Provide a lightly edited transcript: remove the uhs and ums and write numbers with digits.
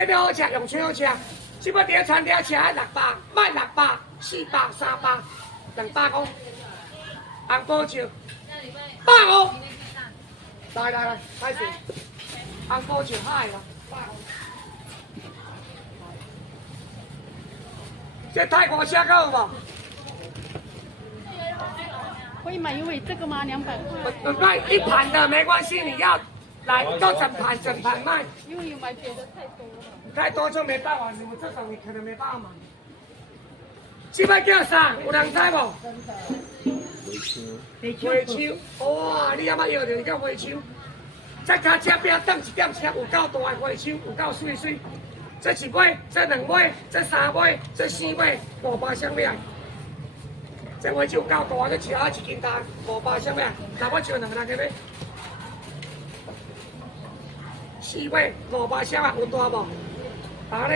这个好吃，用钱好吃。即摆伫餐厅吃迄600，卖600、400、300、200公。红宝石，150。来，开始。红宝石海啦，150。这泰国虾够有无？可以买因为这个吗？200块。卖一盘的没关系，你要来到整盘卖。因为有买别的太多了。太多就没办法，你们这种你可能没办法买。这摆叫啥？有人知无？花手，哇！你阿妈摇着你叫花手，再加这边等一点有够大的花手，有够水水。这一尾，这2尾，这3尾，这4尾，500箱买。这花手有够大，这吃下1斤大，500箱买。那我招2个人去买。4尾500箱啊，有大无？啊咧。